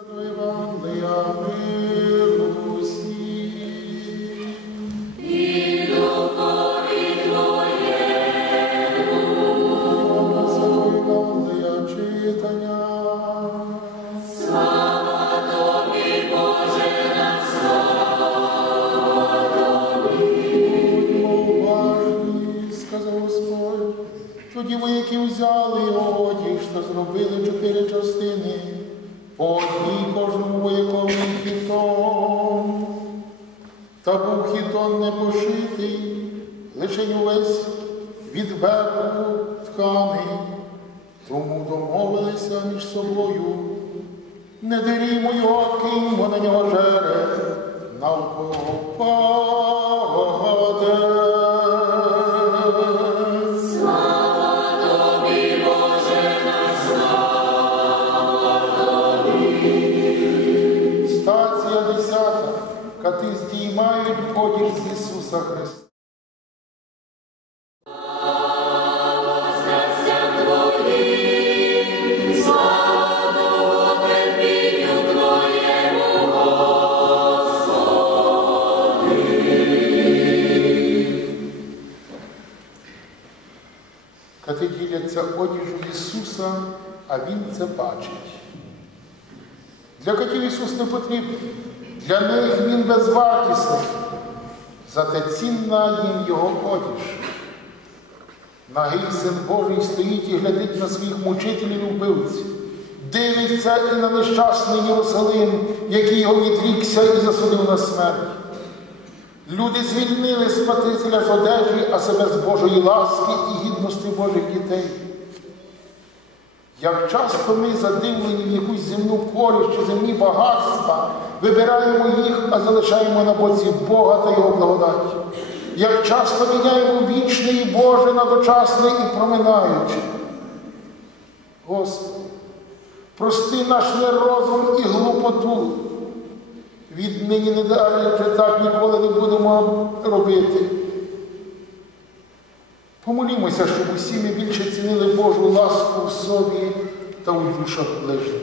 Святого Євангелія миру Одній кожному воякові хітон. Та був хітон не пошитий, лише увесь від верху тканий, тому домовилися між собою. Не дерімо його, киньмо на нього жере, навколо паде. Здіймають одяг з Ісуса Христа. Кати діляться одяжу Ісуса, а Він це бачить. Для котів Ісус не потрібен. Для них Він безвартісний. Зате цінна їм Його одіж. Нагий син Божий стоїть і глядить на своїх мучителів і вбивців. Дивиться і на нещасний Єрусалим, який його відрікся і засудив на смерть. Люди звільнили Спасителя з одежі, а себе з Божої ласки і гідності Божих дітей. Як часто ми задивлені в якусь земну користь чи земні багатства, вибираємо їх, а залишаємо на боці Бога та Його благодаті. Як часто міняємо вічне і Боже на дочасне і проминаюче. Господи, прости наш нерозум і глупоту. Віднині не далі вже так ніколи не будемо робити. Помолімося, щоб усі ми більше цінили Божу ласку в собі та у душах ближніх.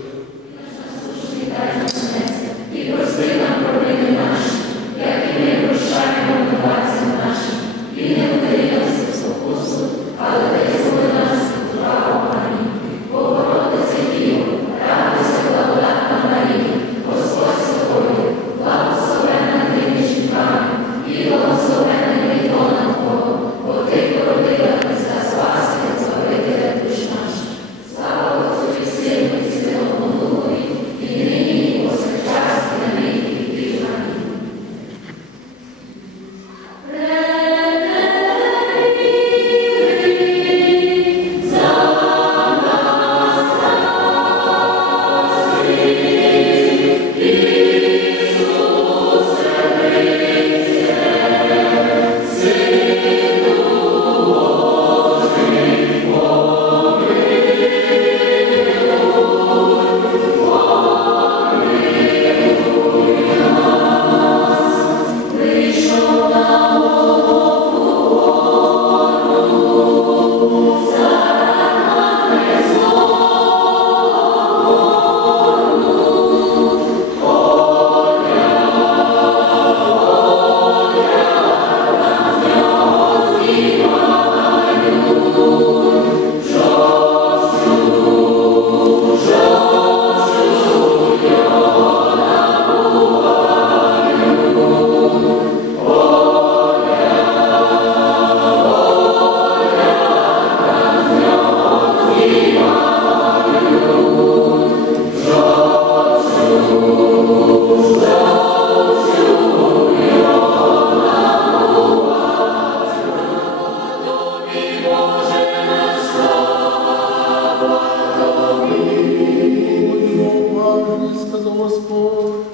Господь,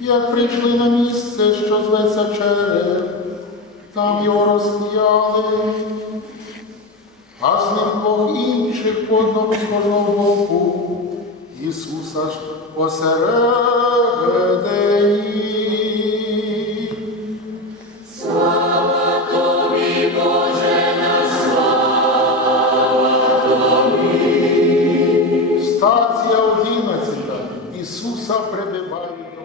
як прийшли на місце, що зветься череп, там його розп'яли, а з ним двох інших по одному з кожного боку, Ісуса ж посередині. Прибивають до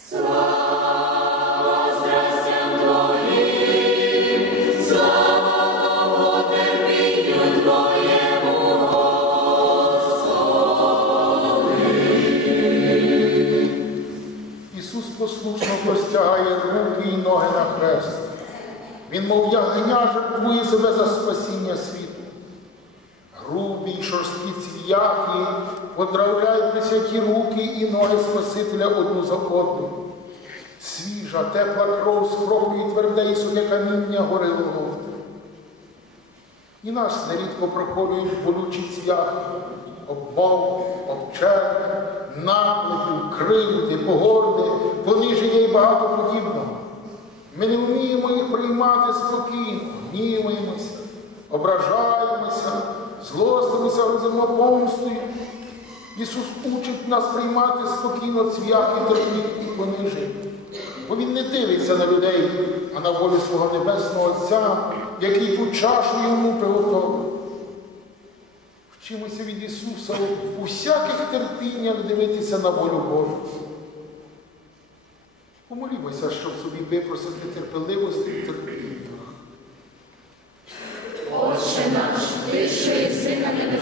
Христа. Послушно простягає руки і ноги на хрест. Він, мов ягня, жертвує себе за спасіння світу. Грубі й шорсткі цвяхи подравляють присвяті руки і ноги Спасителя одну за одну. Свіжа, тепла кров спробує тверде і сухе каміння гори Голгофти. І нас нерідко проколюють болючі цвяхи, обмов, обчерк, наклепів, кривди, погорди, пониження і багато подібного. Ми не вміємо їх приймати спокійно, гніваємося, ображаємося, злостимося, розимо помстою. Ісус учить нас приймати спокійно цвяхи, терпінь і пониження. Бо Він не дивиться на людей, а на волю свого Небесного Отця, який ту чашу йому приготовив. Вчимося від Ісуса у всяких терпіннях дивитися на волю Божу. Помолімося, щоб собі випросити терпеливості і терпіння. Отче наш, ти, що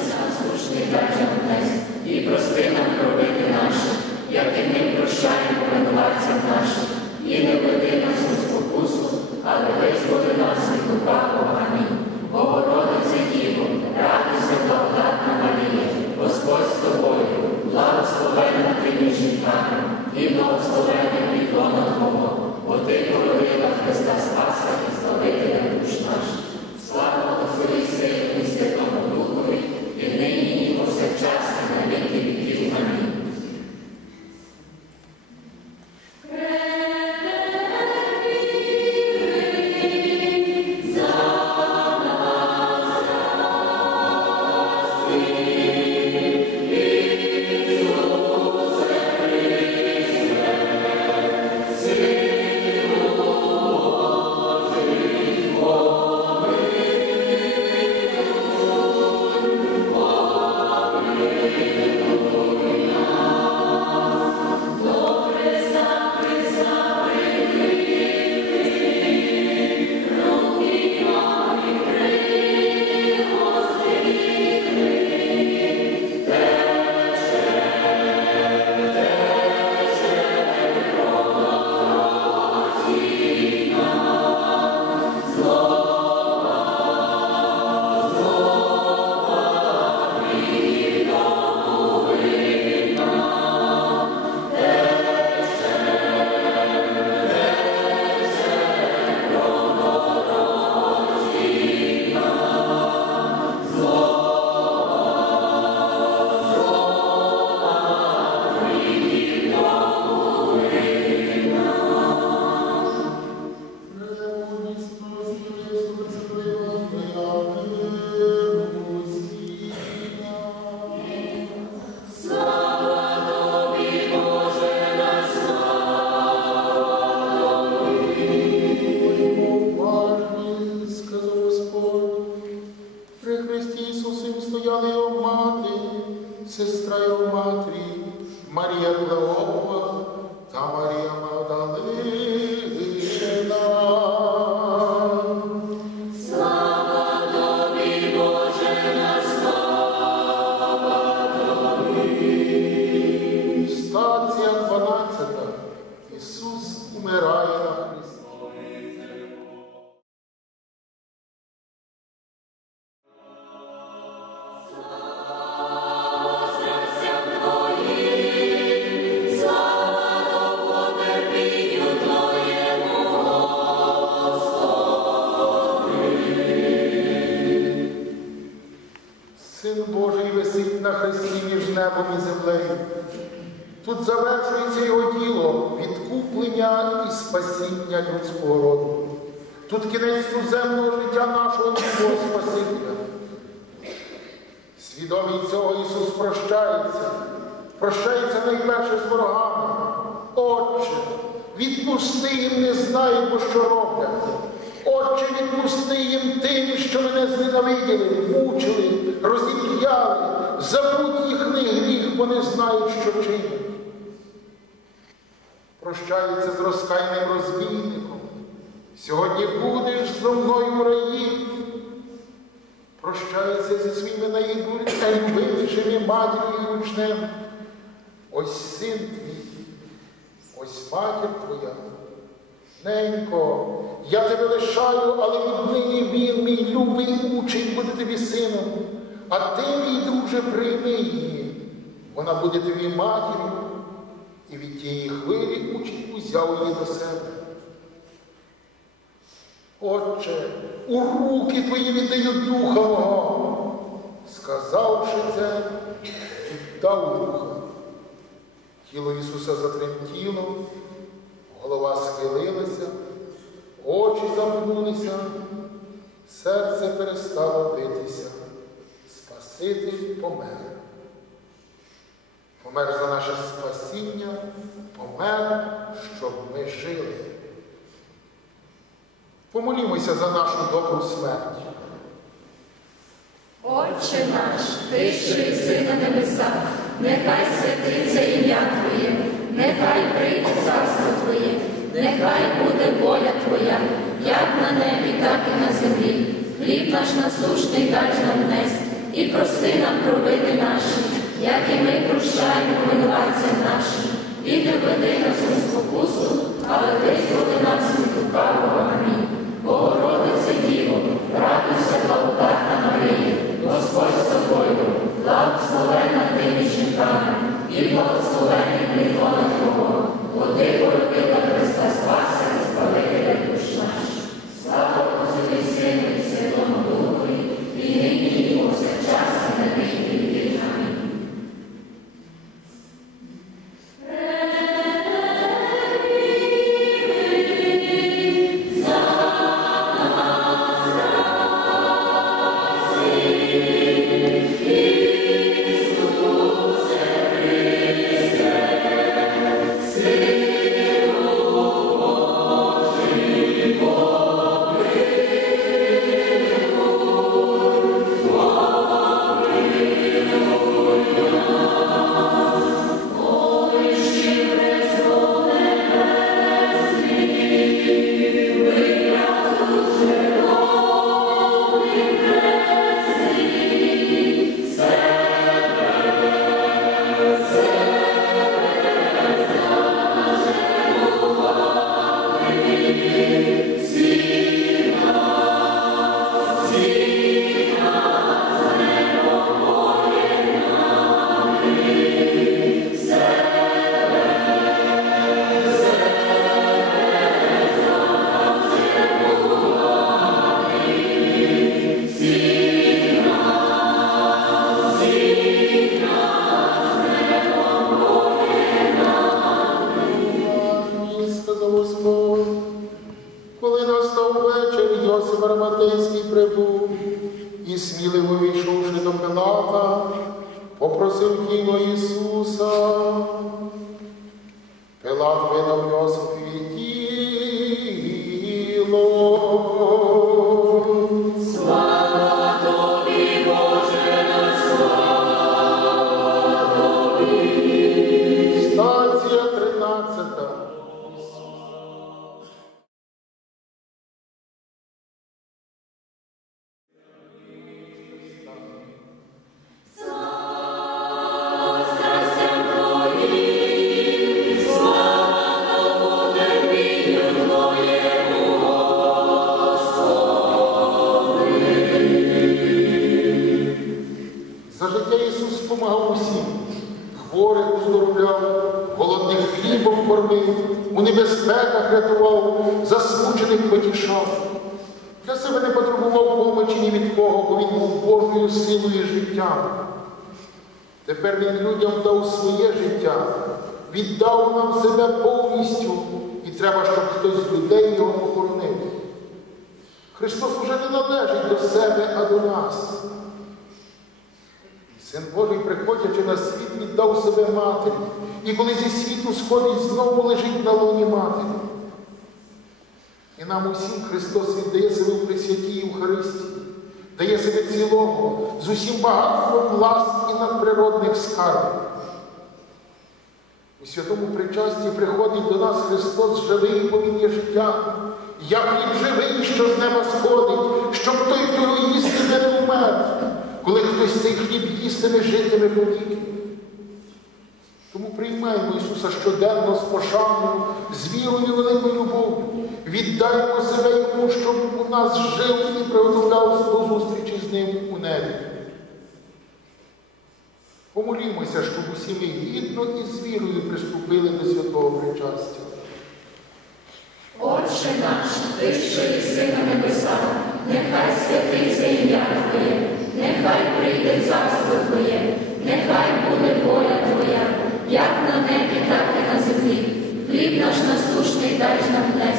На хресті між небом і землею. Тут завершується його діло відкуплення і спасіння людського роду. Тут кінець туземного життя нашого нового Спасителя. Свідомий цього Ісус прощається, прощається найперше з ворогами. Отче, відпусти їм, не знають, бо що роблять. Отче, відпусти їм тим, що мене зненавиділи, мучили, розіп'яли, забудь їхній гріх, бо не знають, що чинять. Прощається з розкайним розбійником. Сьогодні будеш зо мною в раї. Прощається зі своїми найвиннішими матір'ю і учнем. Ось син твій, ось матір твоя. Ненько, я тебе лишаю, але віднині він, мій любий учень, буде тобі сином, а ти, мій друже, прийми її. Вона буде тобі матір'ю, і від тієї хвилі учень узяв її до себе. Отче, у руки твої віддаю духа мого. Сказавши це, віддав духа. Тіло Ісуса затремтіло, голова схилилася, очі замкнулися, серце перестало битися. Спаситель помер. Помер за наше спасіння, помер, щоб ми жили. Помолімося за нашу добру смерть. Отче наш, ти, що єси на небесах, нехай святиться ім'я нехай прийде царство Твоє, нехай буде воля Твоя, як на небі, так і на землі. Хліб наш насушний дай нам днес, і прости нам провини наші, тіло Ісуса. Пилат видав Йосипові Силою життя. Тепер він людям дав своє життя, віддав нам себе повністю, і треба, щоб хтось з людей його охоронив. Христос уже не належить до себе, а до нас. Син Божий, приходячи на світ, віддав себе матері, і коли зі світу сходить, знову лежить на лоні матері. І нам усім Христос віддає себе в Пресвятій Євхаристії, дає себе цілому, з усім багатством ласк і надприродних скарбів. У святому причасті приходить до нас Христос живий повіння життя, як хліб живий, що з неба сходить, щоб той, хто їсти не вмер, коли хтось цей хліб їстиме, житиме повіки. Тому приймаємо Ісуса щоденно з пошаною, з вірою великою любов'ю. Віддаємо себе Йому, щоб у нас жив і приготовлявся до зустрічі з Ним у небі. Помолімося, щоб усі ми гідно і з вірою приступили до святого причастя. Отче наш, ти, що єси на небесах, нехай святиться ім'я Твоє, нехай прийде царство Твоє, нехай буде воля Твоя, як на небі, так і на землі. Хліб наш насущний дай нам днес,